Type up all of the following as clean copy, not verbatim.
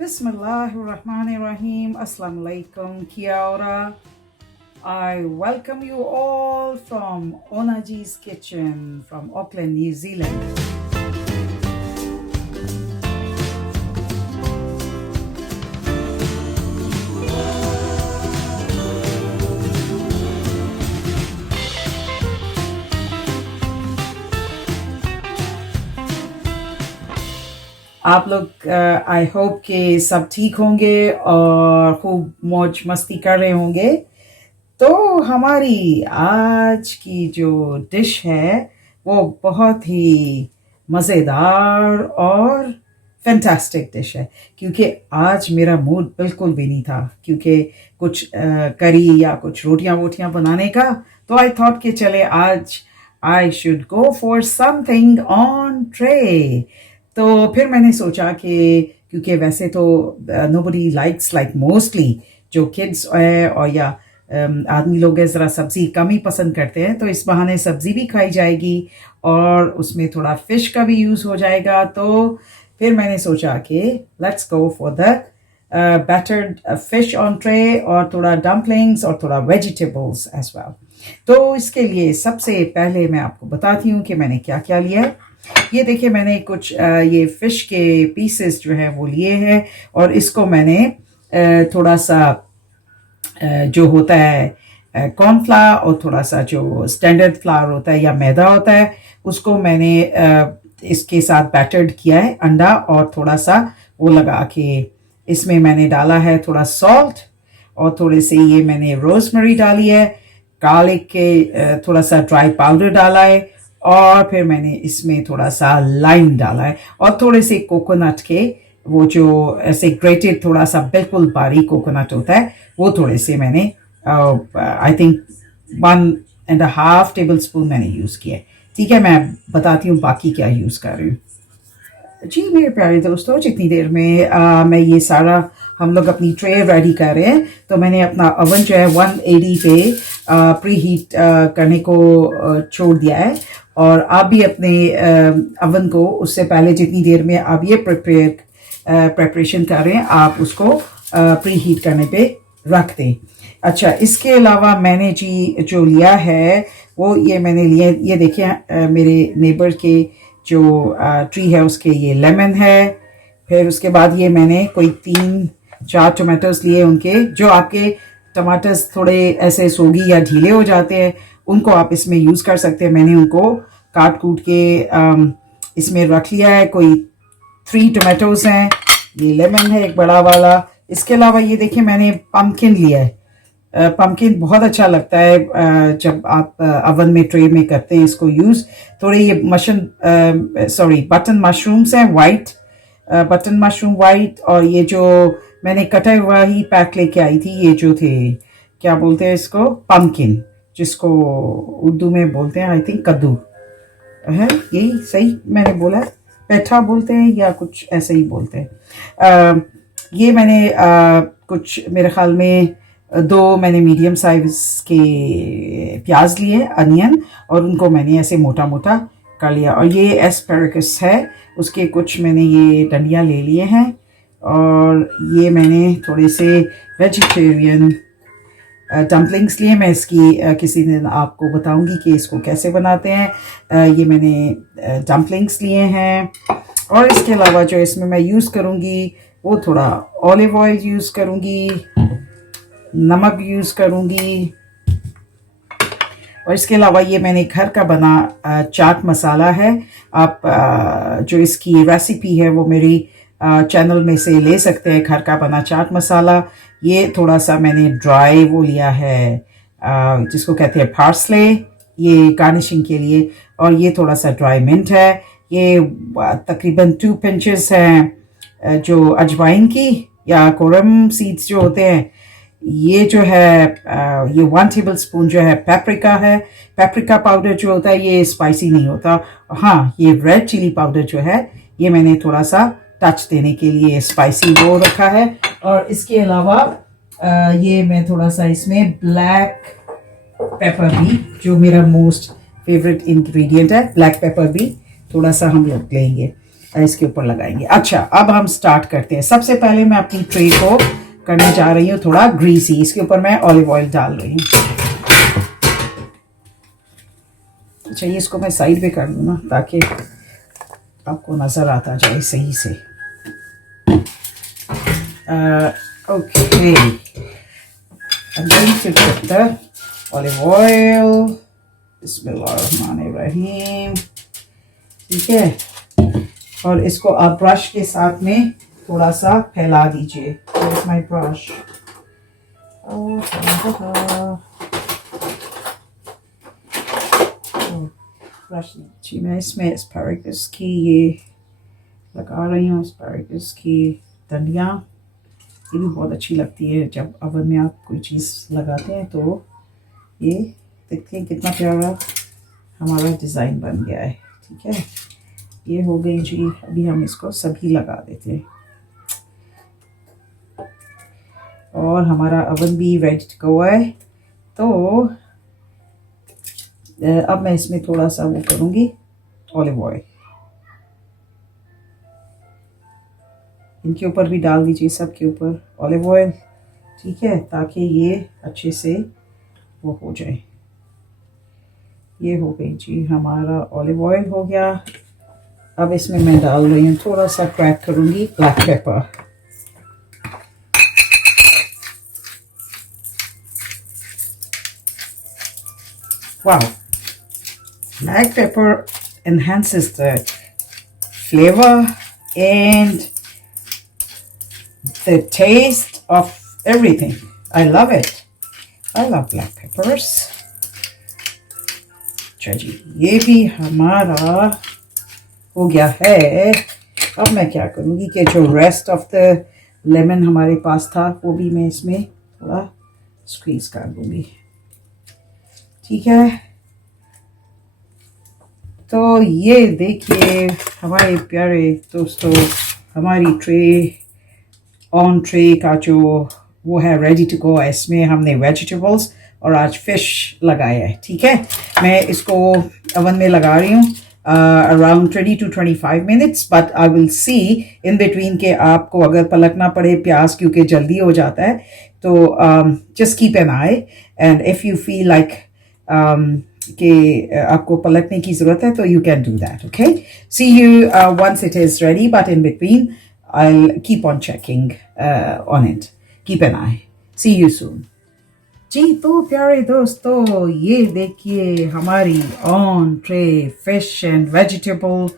Bismillahirrahmanirrahim. Assalamu alaikum. Kia ora. I welcome you all from onajiskitchen from Auckland, New Zealand. आप लोग I hope कि सब ठीक होंगे और खूब मौज मस्ती कर रहे होंगे। तो हमारी आज की जो डिश है वो बहुत ही मज़ेदार और फैंटास्टिक डिश है, क्योंकि आज मेरा मूड बिल्कुल भी नहीं था क्योंकि कुछ करी या कुछ रोटियां वोटियां बनाने का। तो आई थॉट कि चले आज I should go for something on tray. तो फिर मैंने सोचा कि क्योंकि वैसे तो नोबडी लाइक्स लाइक मोस्टली जो किड्स है और या आदमी लोग ज़रा सब्ज़ी कम ही पसंद करते हैं, तो इस बहाने सब्ज़ी भी खाई जाएगी और उसमें थोड़ा फ़िश का भी यूज़ हो जाएगा। तो फिर मैंने सोचा कि let's go for the battered fish on tray और थोड़ा डम्पलिंग्स और थोड़ा वेजिटेबल्स एज वेल। तो इसके लिए सबसे पहले मैं आपको बताती हूँ कि मैंने क्या क्या लिया है। ये देखिए, मैंने कुछ ये फ़िश के पीसेस जो हैं वो लिए हैं और इसको मैंने थोड़ा सा जो होता है कॉर्नफ्लावर और थोड़ा सा जो स्टैंडर्ड फ्लावर होता है या मैदा होता है, उसको मैंने इसके साथ बैटर्ड किया है, अंडा और थोड़ा सा वो लगा के इसमें मैंने डाला है थोड़ा सॉल्ट और थोड़े से ये मैंने रोजमेरी डाली है, गार्लिक के थोड़ा सा ड्राई पाउडर डाला है और फिर मैंने इसमें थोड़ा सा लाइम डाला है और थोड़े से कोकोनट के वो जो ऐसे ग्रेटेड थोड़ा सा बिल्कुल बारीक कोकोनट होता है वो थोड़े से मैंने आई थिंक 1.5 टेबल स्पून मैंने यूज़ किया। ठीक है, मैं बताती हूँ बाकी क्या यूज़ कर रही हूँ। जी मेरे प्यारे दोस्तों, जितनी देर में मैं ये सारा हम लोग अपनी ट्रे रेडी कर रहे हैं, तो मैंने अपना ओवन जो है 180 पे प्री हीट करने को छोड़ दिया है और आप भी अपने ओवन को उससे पहले जितनी देर में आप ये प्रिपरेशन कर रहे हैं आप उसको प्री हीट करने पे रख दें। अच्छा, इसके अलावा मैंने जी जो लिया है वो ये मैंने लिया, ये देखिए मेरे नेबर के जो ट्री है उसके ये लेमन है। फिर उसके बाद ये मैंने कोई 3-4 टमाटोस लिए, उनके जो आपके टमाटर्स थोड़े ऐसे सोगी या ढीले हो जाते हैं उनको आप इसमें यूज़ कर सकते हैं। मैंने उनको काट कूट के इसमें रख लिया है। कोई 3 टमाटोस हैं, ये लेमन है एक बड़ा वाला। इसके अलावा ये देखिए मैंने पम्पकिन लिया है। पम्पकिन बहुत अच्छा लगता है जब आप ओवन में ट्रे में करते हैं इसको यूज़। थोड़े ये बटन मशरूम्स हैं, वाइट बटन मशरूम वाइट, और ये जो मैंने कटा हुआ ही पैक लेके आई थी, ये जो थे क्या बोलते हैं इसको, पम्पकिन, जिसको उर्दू में बोलते हैं आई थिंक कद्दू है, यही सही मैंने बोला, पेठा बोलते हैं या कुछ ऐसे ही बोलते हैं। ये मैंने कुछ मेरे ख्याल में 2 मैंने मीडियम साइज के प्याज लिए, अनियन, और उनको मैंने ऐसे मोटा मोटा कर लिया। और ये एस्पैरागस है, उसके कुछ मैंने ये डंडियाँ ले लिए हैं। और ये मैंने थोड़े से वेजिटेरियन डम्पलिंग्स लिए। मैं इसकी किसी दिन आपको बताऊंगी कि इसको कैसे बनाते हैं। ये मैंने डम्पलिंग्स लिए हैं। और इसके अलावा जो इसमें मैं यूज़ करूँगी वो थोड़ा ऑलिव ऑयल यूज़ करूँगी, नमक यूज़ करूँगी, और इसके अलावा ये मैंने घर का बना चाट मसाला है। आप जो इसकी रेसिपी है वो मेरी चैनल में से ले सकते हैं, घर का बना चाट मसाला। ये थोड़ा सा मैंने ड्राई वो लिया है जिसको कहते हैं पार्सले, ये गार्निशिंग के लिए। और ये थोड़ा सा ड्राई मिंट है। ये तकरीबन 2 पिंचेस हैं जो अजवाइन की या कोरम सीड्स जो होते हैं। ये जो है ये 1 टेबल स्पून जो है पेपरिका है। पेपरिका पाउडर जो होता है ये स्पाइसी नहीं होता। हाँ, ये रेड चिली पाउडर जो है ये मैंने थोड़ा सा टच देने के लिए स्पाइसी वो रखा है। और इसके अलावा ये मैं थोड़ा सा इसमें ब्लैक पेपर भी, जो मेरा मोस्ट फेवरेट इंग्रेडिएंट है, ब्लैक पेपर भी थोड़ा सा हम लोग लेंगे। इसके ऊपर लगाएंगे। अच्छा, अब हम स्टार्ट करते हैं। सबसे पहले मैं अपनी ट्रे को करने जा रही हूँ थोड़ा ग्रीसी। इसके ऊपर मैं ऑलिव ऑयल डाल रही हूँ। अच्छा, ये इसको मैं साइड पे कर लूँ ना, ताकि आपको नज़र आता जाए सही से। Okay, I'm going to put the olive oil. बिस्मिल्लाहिर्रहमानिर्रहीम। ठीक है, और इसको आप ब्रश के साथ में थोड़ा सा फैला दीजिए। Here's my brush. ब्रश जी, मैं इसमें एस्पैरागस की ये लगा रही हूँ। एस्पैरागस की डंडियाँ, ये भी बहुत अच्छी लगती है जब ओवन में आप कोई चीज़ लगाते हैं। तो ये देखते हैं कितना प्यारा हमारा डिज़ाइन बन गया है। ठीक है, ये हो गई जी। अभी हम इसको सभी लगा देते हैं और हमारा ओवन भी रेडी टू गो है। तो अब मैं इसमें थोड़ा सा वो करूँगी ऑलिव ऑयल। इनके ऊपर भी डाल दीजिए, सब के ऊपर ऑलिव ऑयल। ठीक है, ताकि ये अच्छे से वो हो जाए। ये हो गई जी, हमारा ऑलिव ऑयल हो गया। अब इसमें मैं डाल रही हूँ थोड़ा सा, क्रैक करूँगी ब्लैक पेपर। वाह, black pepper enhances the flavor and the taste of everything. I love it. I love black peppers. जी, ये भी हमारा हो गया है। अब मैं क्या करूँगी कि जो रेस्ट ऑफ द लेमन हमारे पास था वो भी मैं इसमें थोड़ा स्क्वीज कर दूँगी। ठीक है, तो ये देखिए हमारे प्यारे दोस्तों, हमारी ट्रे ऑन ट्रे का जो वो है रेडी टू गो है। इसमें हमने वेजिटेबल्स और आज फिश लगाया है। ठीक है, मैं इसको ओवन में लगा रही हूँ around 20 to 25 minutes, but I will see in between के आपको अगर पलटना पड़े प्याज, क्योंकि जल्दी हो जाता है। तो just keep an eye, and if you feel like कि आपको पलटने की ज़रूरत है तो you can do that. Okay, see you once it is ready, but in between I'll keep on checking on it. Keep an eye. See you soon. जी, तो प्यारे दोस्तों, ये देखिए हमारी on tray fish and vegetable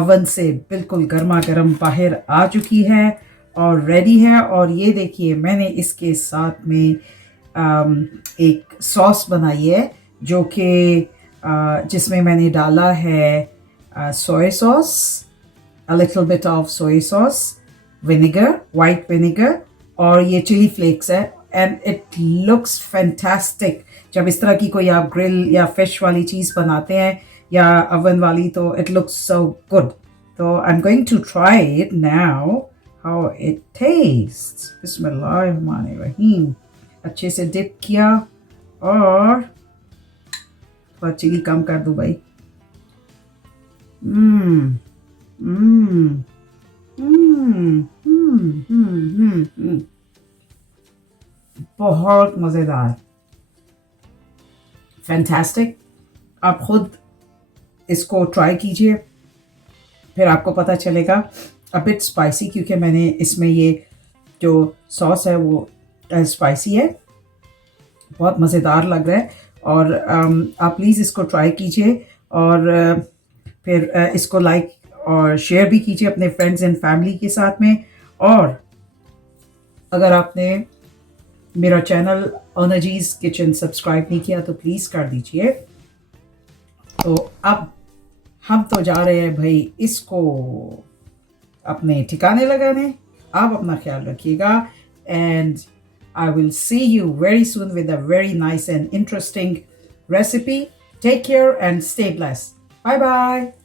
oven से बिल्कुल गर्मा गर्म बाहर आ चुकी है और रेडी है। और ये देखिए मैंने इसके साथ में एक सॉस बनाई है, जो कि जिसमें मैंने डाला है soya sauce, a little bit of soy sauce, vinegar, white vinegar, और ये चिली फ्लेक्स है। And it looks fantastic. जब इस तरह की कोई आप ग्रिल या फिश वाली चीज़ बनाते हैं या ओवन वाली, तो इट लुक्स सो गुड। तो I am going to try it now, how it tastes. बिस्मिल्लाहिर्रहमानिर्रहीम। अच्छे से डिप किया और थोड़ा चिली कम कर दो भाई। बहुत मज़ेदार, फैंटास्टिक। आप खुद इसको ट्राई कीजिए, फिर आपको पता चलेगा। अ बिट स्पाइसी, क्योंकि मैंने इसमें ये जो सॉस है वो स्पाइसी है। बहुत मज़ेदार लग रहा है और आप प्लीज़ इसको ट्राई कीजिए और फिर इसको लाइक और शेयर भी कीजिए अपने फ्रेंड्स एंड फैमिली के साथ में। और अगर आपने मेरा चैनल ओनाजीज किचन सब्सक्राइब नहीं किया तो प्लीज़ कर दीजिए। तो अब हम तो जा रहे हैं भाई इसको अपने ठिकाने लगाने। आप अपना ख्याल रखिएगा and I will see you very soon with a very nice and interesting recipe. Take care and stay blessed. Bye bye.